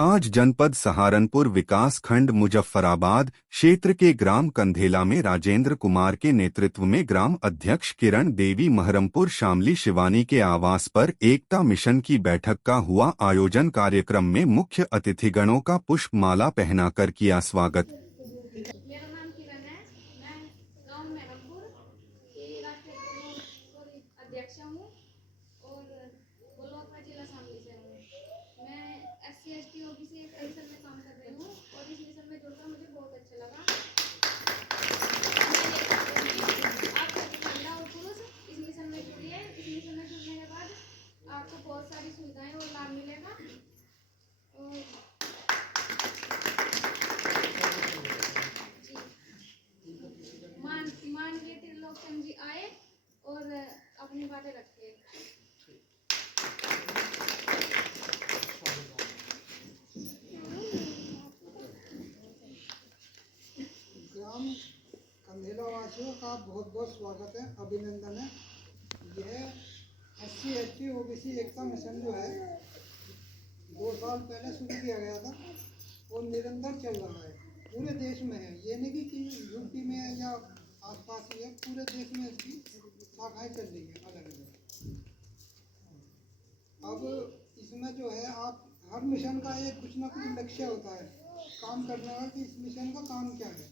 आज जनपद सहारनपुर विकास खंड मुजफ्फराबाद क्षेत्र के ग्राम कंधेला में राजेंद्र कुमार के नेतृत्व में ग्राम अध्यक्ष किरण देवी महरमपुर शामली शिवानी के आवास पर एकता मिशन की बैठक का हुआ आयोजन। कार्यक्रम में मुख्य अतिथिगणों का पुष्पमाला पहनाकर किया स्वागत। मेरा नाम किरण है। मैं गांव महरमपुर की राष्ट्रीय अध्यक्ष हूँ और बलौतरा जिला शामली से हूँ। मैं SC ST OBC एक मिशन में काम कर रही हूँ और इस मिशन में जुड़कर मुझे बहुत अच्छा लगा। आप सभी महिला और पुरुष इस मिशन में जुड़िए। इस मिशन में जुड़ने के बाद आपको बहुत सारी सुविधाएं और लाभ मिलेगा। और माननीय त्रिलोचन जी आए और अपनी बातें रखे। ग्राम कंधेला वासियों का बहुत बहुत स्वागत है, अभिनंदन है। यह SC ST OBC एकता मिशन जो है 2 साल पहले शुरू किया गया था और निरंतर चल रहा है। पूरे देश में है, ये नहीं कि यूपी में है या आसपास ही है, पूरे देश में इसकी शाखाएं चल रही है अलग अलग। अब इसमें जो है आप हर मिशन का एक कुछ ना कुछ लक्ष्य होता है काम करने का, कि इस मिशन का काम क्या है।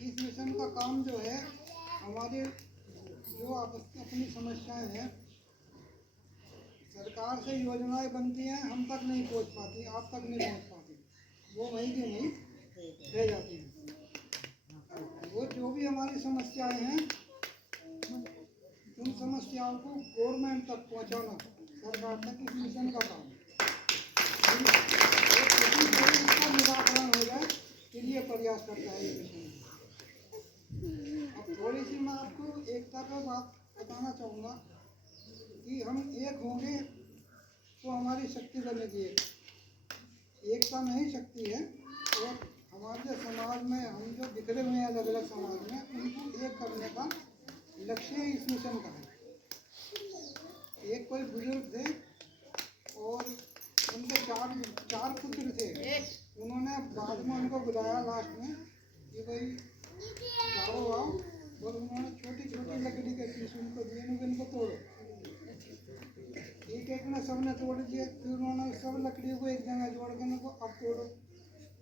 इस मिशन का काम जो है हमारे जो अपनी समस्याएं हैं, सरकार से योजनाएं बनती हैं, हम तक नहीं पहुंच पाती, आप तक नहीं पहुंच पाती, वो वहीं की वहीं रह जाती हैं। वो जो भी हमारी समस्याएं हैं उन समस्याओं को गवर्नमेंट तक पहुंचाना सरकार तक इस मिशन का काम है। इसका निराकरण हो जाए के लिए प्रयास करता है ये मिशन। अब थोड़ी सी मैं आपको एकता का बात बताना चाहूँगा कि हम एक होंगे तो हमारी शक्ति बनेगी। एकता में ही शक्ति है। और हमारे समाज में हम जो बिखरे हुए हैं अलग अलग समाज में, उनको एक करने का लक्ष्य इस मिशन का है। एक कोई बुजुर्ग थे और उनके चार पुत्र थे। उन्होंने बाद में उनको बुलाया लास्ट में कि भाई जाओ आओ, और उन्होंने छोटी छोटी लकड़ी के पीस उनको दिए, इनको तोड़ो। एक ने सबने तोड़ दिए, फिर उन्होंने सब लकड़ियों को एक जगह जोड़ के उनको अब तोड़ो,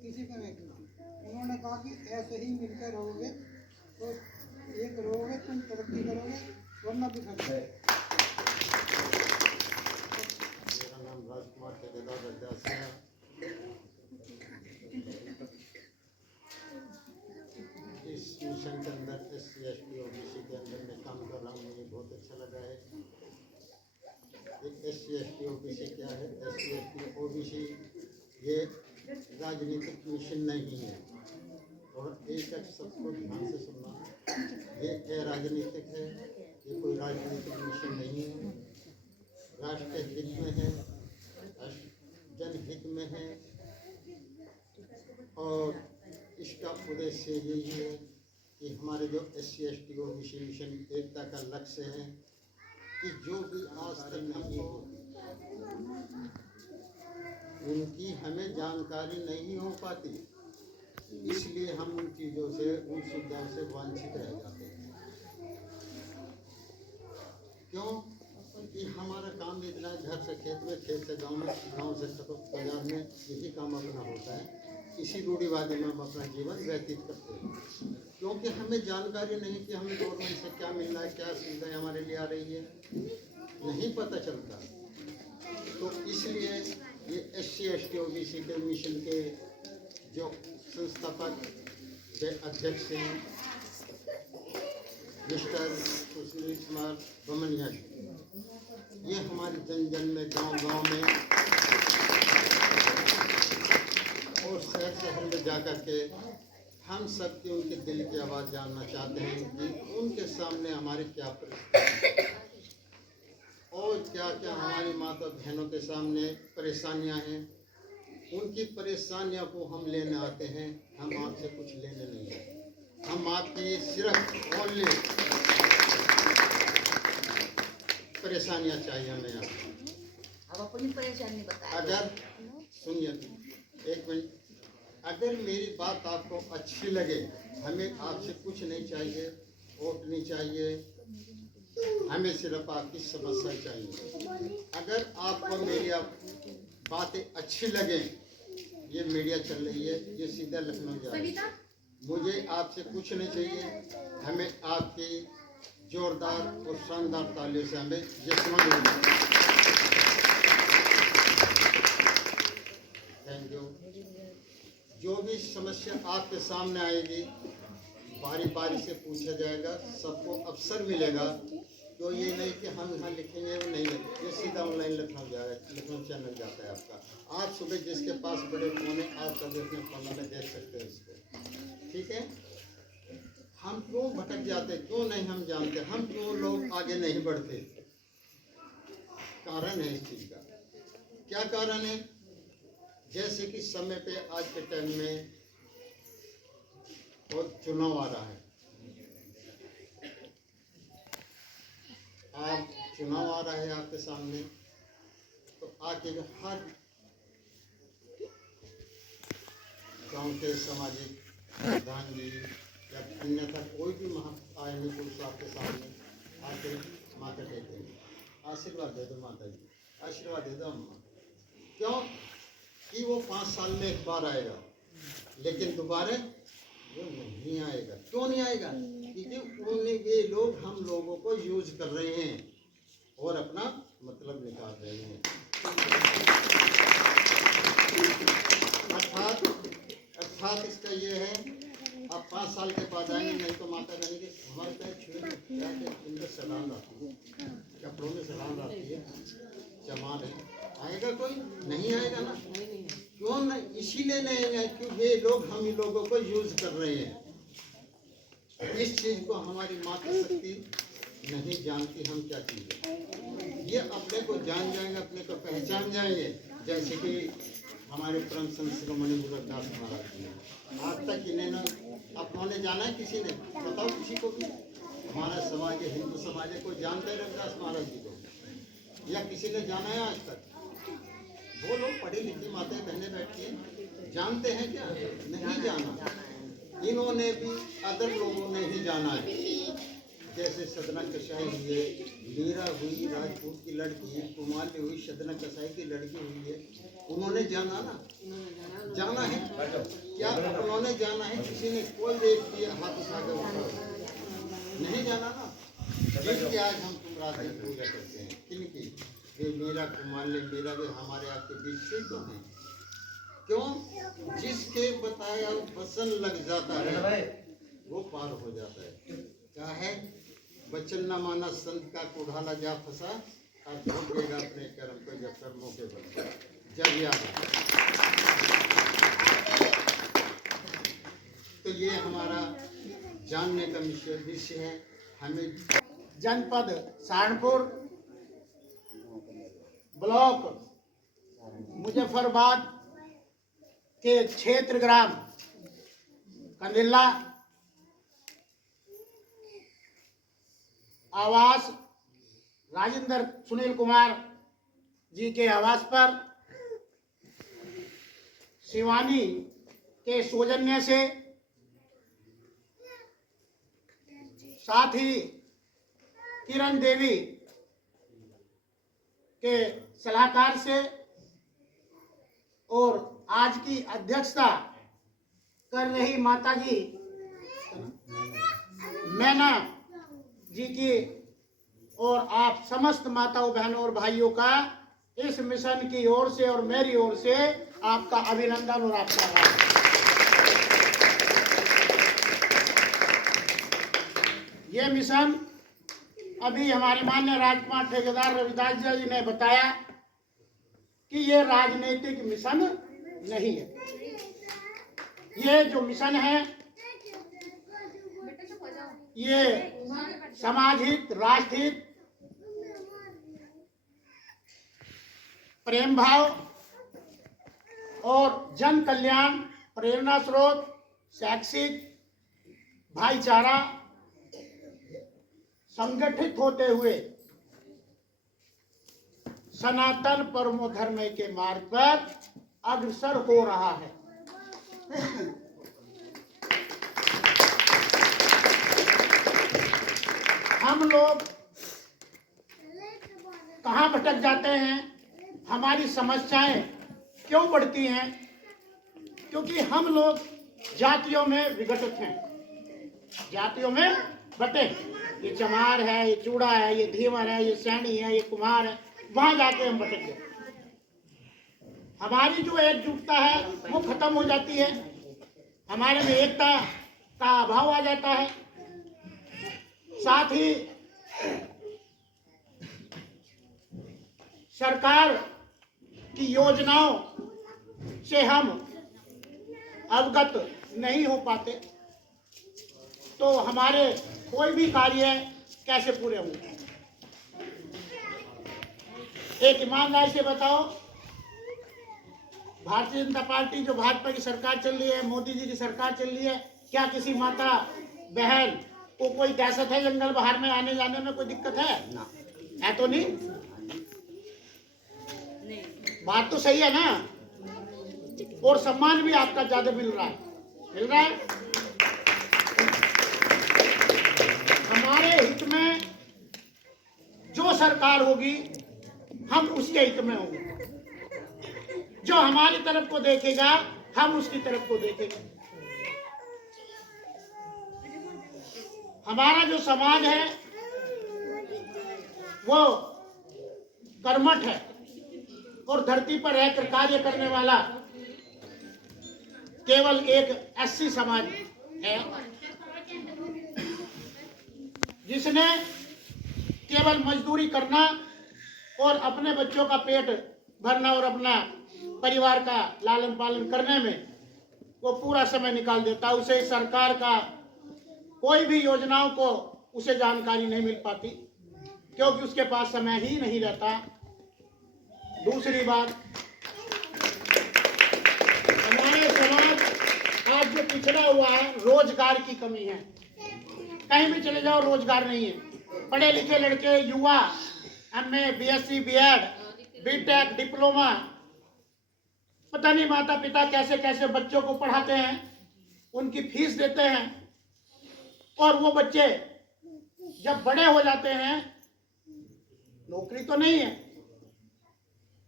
किसी का नहीं तोड़ा। उन्होंने कहा कि ऐसे ही मिलकर रहोगे तो एक रहोगे, तुम तरक्की करोगे, वरना बिखर जाओगे। मेरा नाम राजकुमार ठेकेदार है। इस मिशन के अंदर SC ST OBC के अंदर मैं काम कर रहा हूँ, मुझे बहुत अच्छा लगा है। SC ST OBC क्या है? SC ST OBC ये राजनीतिक मिशन नहीं है, और एक सबको ध्यान से सुनना, ये राजनीतिक है, ये कोई राजनीतिक मिशन नहीं है। राष्ट्र हित में है, जनहित में है, और इसका उद्देश्य यही है कि हमारे जो SC ST OBC मिशन एकता का लक्ष्य है कि जो भी आज तक नहीं होती, उनकी हमें जानकारी नहीं हो पाती, इसलिए हम उन चीज़ों से, उन सुविधाओं से वंचित रह जाते हैं। क्यों? कि हमारा काम इतना घर से खेत में, खेत से गांव में, गांव से बाजार में, यही काम अपना होता है। इसी रूढ़िवादी में हम अपना जीवन व्यतीत करते हैं, क्योंकि हमें जानकारी नहीं कि हमें गवर्नमेंट से क्या मिल रहा है, क्या सुविधाएं हमारे लिए आ रही है, नहीं पता चलता। तो इसलिए ये SC ST OBC के मिशन के जो संस्थापक अध्यक्ष हैं मिस्टर सुशील कुमार बमनिया जी, ये हमारे जन जन में, गांव गांव में और शहर शहर में जाकर के हम सबकी उनके दिल की आवाज़ जानना चाहते हैं कि उनके सामने हमारी क्या परिस्थिति और क्या क्या हमारी माता बहनों के सामने परेशानियां हैं। उनकी परेशानियों को हम लेने आते हैं। हम आपसे कुछ लेने नहीं है, हम आपकी सिर्फ ओनली परेशानियां चाहिए हमें। अब अपनी परेशानी बताएं। अगर सुनिए, एक मिनट, अगर मेरी बात आपको अच्छी लगे, हमें आपसे कुछ नहीं चाहिए, वोट नहीं चाहिए, हमें सिर्फ आपकी समस्या चाहिए। अगर आपको मेरी बातें अच्छी लगे, ये मीडिया चल रही है, ये सीधा लखनऊ जा रही है, मुझे आपसे कुछ नहीं चाहिए, हमें आपकी जोरदार और शानदार तालियों से हमें ये समझ। Thank you. जो भी समस्या आपके सामने आएगी, बारी बारी से पूछा जाएगा, सबको अवसर मिलेगा। तो ये नहीं कि हम यहाँ लिखेंगे वो नहीं लिखेंगे, ये सीधा ऑनलाइन लखनऊ जाएगा, लखनऊ चैनल जाता है आपका। आप सुबह जिसके पास बड़े फोन है, आप कभी अपने फोन में देख सकते हैं इसको, ठीक है। हम क्यों भटक जाते, क्यों नहीं हम जानते, हम क्यों लोग आगे नहीं बढ़ते, कारण है इस चीज़ का। क्या कारण है? जैसे कि समय पे आज के टाइम में और चुनाव आ रहा है, आप चुनाव आ रहा है आपके सामने, तो आके हर गांव के सामाजिक प्रधान जी या अन्यथा कोई भी महाआयनी पुरुष आपके सामने आके माथा टेकेंगे, आशीर्वाद दे दो माता जी, आशीर्वाद दे दो अम्मा। क्यों कि वो 5 साल में एक बार आएगा, लेकिन दोबारा वो नहीं आएगा। क्यों नहीं आएगा? क्योंकि उन्हें ये लोग हम लोगों को यूज कर रहे हैं और अपना मतलब निकाल रहे हैं। अर्थात इसका ये है, आप 5 साल के बाद आएंगे, नहीं तो माता रानी के हमारे पैर छुए इनके सलाम आती है, कपड़ों में सलाम आती है, जमान है, आएगा कोई? नहीं आएगा ना। क्यों नहीं? इसीलिए नहीं आएगा क्योंकि ये लोग हम ही लोगों को यूज कर रहे हैं। इस चीज को हमारी माता शक्ति नहीं जानती हम क्या चीज है। ये अपने को जान जाएंगे, अपने को पहचान जाएंगे। जैसे कि हमारे परम संत शिरोमणि गुरुदास महाराज जी, आज तक इन्हें ना अपनों जाना है किसी ने? बताओ किसी को भी। हमारा समाज, हिंदू समाज को जानते हैं रविदास महाराज जी को, या किसी ने जाना है आज तक? वो लोग पढ़ी लिखी माताएं बहनें बैठी हैं, जानते हैं क्या? नहीं जाना। इन्होंने भी अदर लोगों ने ही जाना है। जैसे सदना कसाई हुई है, मीरा हुई राजपूत की लड़की, कुमारी हुई सदना कसाई की लड़की हुई है, उन्होंने जाना ना, जाना है क्या? उन्होंने जाना है? किसी ने कोई देख दिया हाथ उठा कर उठा नहीं जाना ना। जिनकी आज हम तुम रात में पूजा करते हैं, किनकी? वे मीरा कुमारी, मीरा भी हमारे आपके बीच से तो हैं। क्यों? जिसके बताया वचन लग जाता है वो पार हो जाता है। क्या है? वचन न माना संत का कुढ़ाला जा फंसा, और भोगेगा अपने कर्म को जब कर्मों के बल। जब याद तो ये हमारा जानने का विषय है। हमें जनपद सहारनपुर, ब्लॉक मुजफ्फराबाद के क्षेत्र ग्राम कंदिल्ला, आवास राजेंद्र सुनील कुमार जी के आवास पर शिवानी के सौजन्य से, साथ ही किरण देवी के सलाहकार से और आज की अध्यक्षता कर रही माता जी मैना जी की और आप समस्त माताओं बहनों और भाइयों का इस मिशन की ओर से और मेरी ओर से आपका अभिनंदन और आपका आभार। ये मिशन अभी हमारे माननीय राजकुमार ठेकेदार रविदास जी ने बताया कि ये राजनीतिक मिशन नहीं है। ये जो मिशन है ये समाज हित, राष्ट्र हित, प्रेम भाव और जन कल्याण, प्रेरणा स्रोत, शैक्षिक भाईचारा संगठित होते हुए सनातन परमो धर्म के मार्ग पर अग्रसर हो रहा है। हम लोग कहाँ भटक जाते हैं, हमारी समस्याएं क्यों बढ़ती हैं? क्योंकि हम लोग जातियों में विघटित हैं, जातियों में बटे। ये चमार है, ये चूड़ा है, ये धीवर है, ये सैनी है, ये कुमार है, वहां जाके हम भटक गए। हमारी जो एकजुटता है वो खत्म हो जाती है, हमारे में एकता का अभाव आ जाता है। साथ ही सरकार की योजनाओं से हम अवगत नहीं हो पाते, तो हमारे कोई भी कार्य कैसे पूरे होंगे? एक ईमानदारी से बताओ, भारतीय जनता पार्टी जो भाजपा की सरकार चल रही है, मोदी जी की सरकार चल रही है, क्या किसी माता बहन को कोई दहशत है? जंगल बाहर में आने जाने में कोई दिक्कत है तो नहीं? बात तो सही है ना? और सम्मान भी आपका ज्यादा मिल रहा है। हमारे हित में जो सरकार होगी हम उसके हित में होंगे, जो हमारी तरफ को देखेगा हम उसकी तरफ को देखेंगे। हमारा जो समाज है वो कर्मठ है और धरती पर रहकर कार्य करने वाला केवल एक एससी समाज है, जिसने केवल मजदूरी करना और अपने बच्चों का पेट भरना और अपना परिवार का लालन पालन करने में वो पूरा समय निकाल देता। उसे सरकार का कोई भी योजनाओं को उसे जानकारी नहीं मिल पाती, क्योंकि उसके पास समय ही नहीं रहता। दूसरी बात, हमारे समाज आज जो पिछड़ा हुआ है, रोजगार की कमी है। कहीं भी चले जाओ रोजगार नहीं है। पढ़े लिखे लड़के युवा MA, BSc, BEd, BTech, diploma, पता नहीं माता पिता कैसे कैसे बच्चों को पढ़ाते हैं, उनकी फीस देते हैं, और वो बच्चे जब बड़े हो जाते हैं नौकरी तो नहीं है,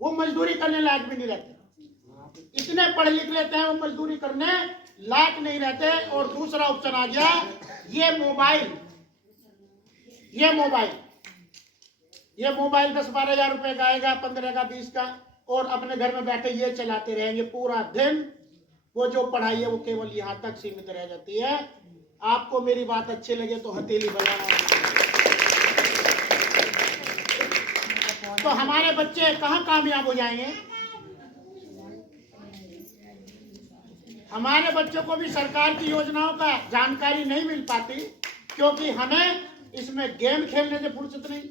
वो मजदूरी करने लायक भी नहीं रहते। इतने पढ़ लिख लेते हैं वो मजदूरी करने लायक नहीं रहते। और दूसरा ऑप्शन आ गया ये मोबाइल 10-12 हजार रुपए का आएगा, 15 का, 20 का, और अपने घर में बैठे ये चलाते रहेंगे पूरा दिन। वो जो पढ़ाई है वो केवल यहाँ तक सीमित रह जाती है। आपको मेरी बात अच्छी लगे तो हथेली बजाना। तो हमारे बच्चे कहाँ कामयाब हो जाएंगे? हमारे बच्चों को भी सरकार की योजनाओं का जानकारी नहीं मिल पाती, क्योंकि हमें इसमें गेम खेलने से फुर्सत नहीं,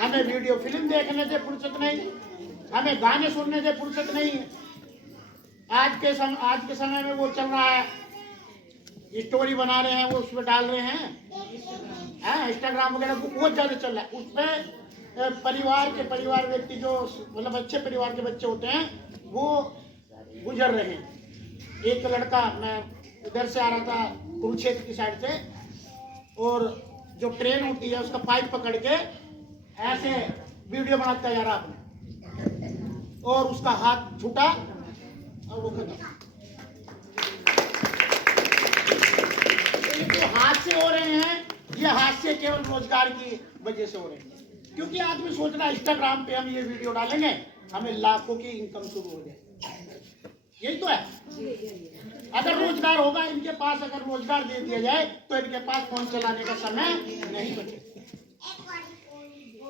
हमें वीडियो फिल्म देखने से फुर्सत नहीं, हमें गाने सुनने से फुर्सत नहीं है। आज के समय में वो चल रहा है, स्टोरी बना रहे हैं, वो उसमें डाल रहे हैं, इंस्टाग्राम वगैरह बहुत ज्यादा चल रहा है। उसमें परिवार व्यक्ति जो मतलब अच्छे परिवार के बच्चे होते हैं वो गुजर रहे हैं। एक लड़का, मैं इधर से आ रहा था कुरुक्षेत्र की साइड से, और जो ट्रेन होती है उसका पाइप पकड़ के ऐसे वीडियो बनाता जा रहा आपने, और उसका हाथ छूटा और वो खत्म। जो हादसे हो रहे हैं ये हादसे केवल रोजगार की वजह से हो रहे हैं, क्योंकि आदमी सोच रहा है इंस्टाग्राम पे हम ये वीडियो डालेंगे हमें लाखों की इनकम शुरू हो जाए। यही तो है। अगर रोजगार होगा इनके पास, अगर रोजगार दे दिया जाए तो इनके पास फोन चलाने का समय नहीं बचे।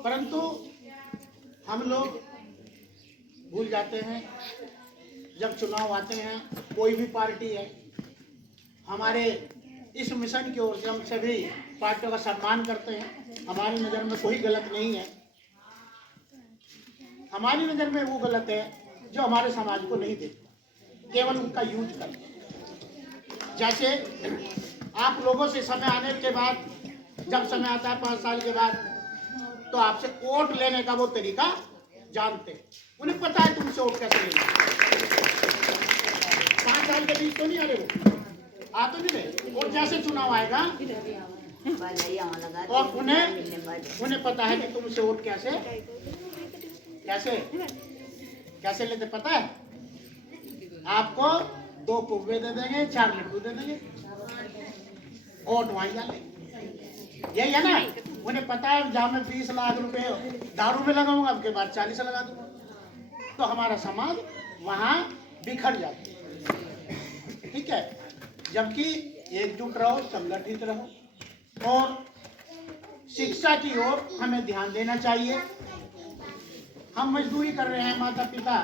परंतु हम लोग भूल जाते हैं, जब चुनाव आते हैं कोई भी पार्टी है, हमारे इस मिशन की ओर से हम सभी पार्टियों का सम्मान करते हैं। हमारी नज़र में कोई गलत नहीं है, हमारी नज़र में वो गलत है जो हमारे समाज को नहीं देखता, केवल उनका यूज करते। जैसे आप लोगों से समय आने के बाद, जब समय आता है 5 साल के बाद, तो आपसे वोट लेने का वो तरीका जानते हैं, उन्हें पता है तुमसे वोट कैसे लेना। 5 साल के बीच तो नहीं आ रहे, वो आ तो नहीं रहे। और जैसे चुनाव आएगा और उन्हें पता है कि तुमसे वोट कैसे कैसे कैसे लेते, पता है। आपको 2 पुब्बे दे देंगे, 4 लड्डू दे देंगे, वोट वहीं डालेंगे। यही है ना, उन्हें पता है जहाँ मैं 20 लाख रुपए दारू में लगाऊंगा, अब के बाद 40 लगा दूंगा, तो हमारा समाज वहाँ बिखर जाता है। ठीक है, जबकि एकजुट रहो, संगठित रहो, और शिक्षा की ओर हमें ध्यान देना चाहिए। हम मजदूरी कर रहे हैं, माता पिता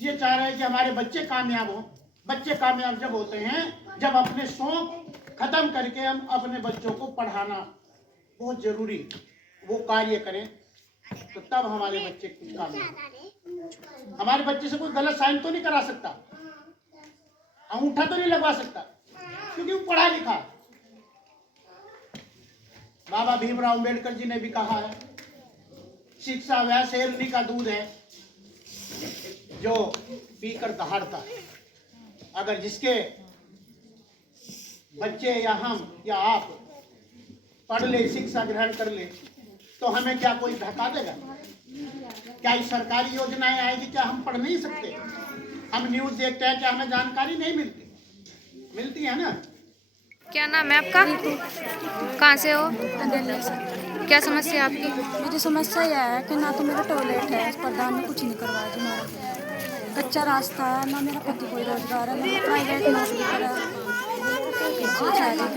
ये चाह रहे हैं कि हमारे बच्चे कामयाब हों। बच्चे कामयाब जब होते हैं जब अपने शौक खत्म करके हम अपने बच्चों को पढ़ाना बहुत जरूरी, वो कार्य करें, तो तब हमारे बच्चे कुछ कामयाब। हमारे बच्चे से कोई गलत साइन तो नहीं करा सकता, अंगूठा तो नहीं लगवा सकता, क्योंकि वो पढ़ा लिखा। बाबा भीमराव अम्बेडकर जी ने भी कहा है, शिक्षा वह शेरनी का दूध है जो पीकर दहाड़ता है। अगर जिसके बच्चे या हम या आप पढ़ ले, शिक्षा ग्रहण कर ले, तो हमें क्या कोई धक्का देगा? क्या इस सरकारी योजनाएं आएगी, क्या हम पढ़ नहीं सकते? हम न्यूज देखते हैं, क्या हमें जानकारी नहीं मिलती है ना। क्या नाम है आपका? कहाँ से हो? क्या समस्या है आपकी? मेरी समस्या यह है कि ना तो मेरा टॉयलेट है, प्रधान ने कुछ नहीं करवाया जी। हमारा कच्चा रास्ता है, ना मेरा पति कोई रोजगार है, ना प्राइवेट नौकरी करा।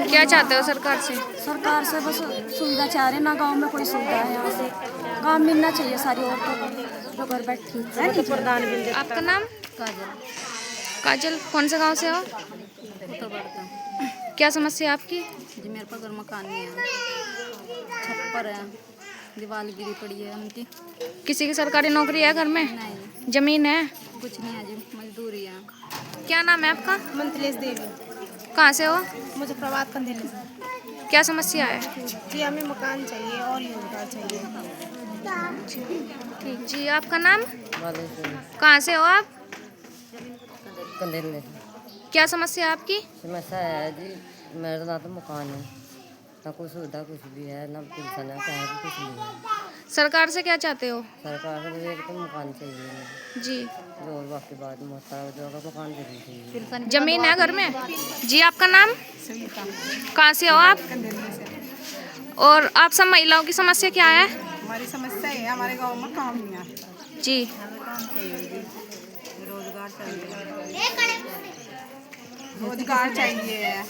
क्या चाहते हो सरकार से? सरकार से बस सुविधा चाह रहे, ना गांव में कोई सुविधा है। यहाँ से गांव मिलना चाहिए सारी औरतों को जो घर बैठी है। प्रधान आपका नाम? काजल। काजल, कौन से गांव से हो? क्या समस्या है आपकी? जी मेरे पास घर मकान नहीं है, छप्पर है, दीवार गिरी पड़ी है उनकी। किसी की सरकारी नौकरी है घर में? नहीं, जमीन है? कुछ नहीं है जी, मजदूरी है। क्या नाम है आपका? मंथलेश देवी। कहाँ से हो? मुजफ्फराबाद कंधेले से। क्या समस्या है? जी हमें मकान चाहिए और रोजगार चाहिए। ठीक जी, आपका नाम? कहाँ से हो आप? कंधेले। क्या समस्या है आपकी? समस्या है जी, मेरा ना तो मकान है, ना कोई सुविधा कुछ भी है, ना पेंशन है, क्या है भी कुछ नहीं है। सरकार से क्या चाहते हो? सरकार से मुझे एक तो मकान चाहिए जी। और बाकी बाद में सारा जगह मकान जरूर चाहिए। जमीन है घर में? जी, आपका नाम? कहाँ से हो आप? और आप सब महिलाओं की समस्या क्या है? हमारी समस्या है हमारे गांव में काम नहीं आता जी। काम चाहिए, रोजगार चाहिए, रोजगार चाहिए।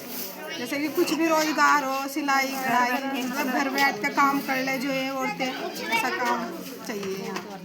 जैसे कि कुछ भी रोजगार हो, सिलाई कढ़ाई, मतलब घर बैठ के काम कर ले जो है औरतें, ऐसा काम चाहिए यहाँ।